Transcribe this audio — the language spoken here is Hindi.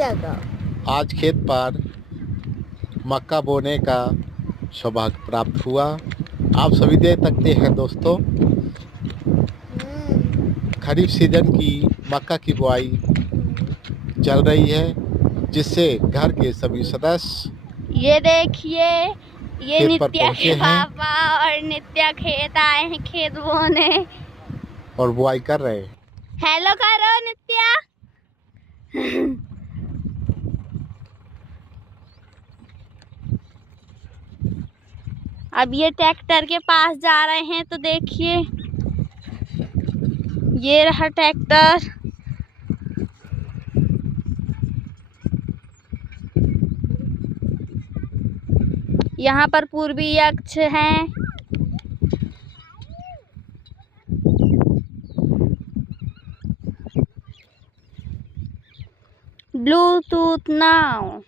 आज खेत पर मक्का बोने का सौभाग्य प्राप्त हुआ। आप सभी देख सकते हैं दोस्तों, खरीफ सीजन की मक्का की बुआई चल रही है, जिससे घर के सभी सदस्य ये देखिए, ये खेत पर नित्या के पहुंचे हैं पापा और नित्या खेत आए हैं खेत बोने। और बुआई कर रहे हैं। हेलो करो नित्या। अब ये ट्रैक्टर के पास जा रहे हैं, तो देखिए ये रहा ट्रैक्टर। यहाँ पर पूर्वी अक्ष है। Bluetooth now.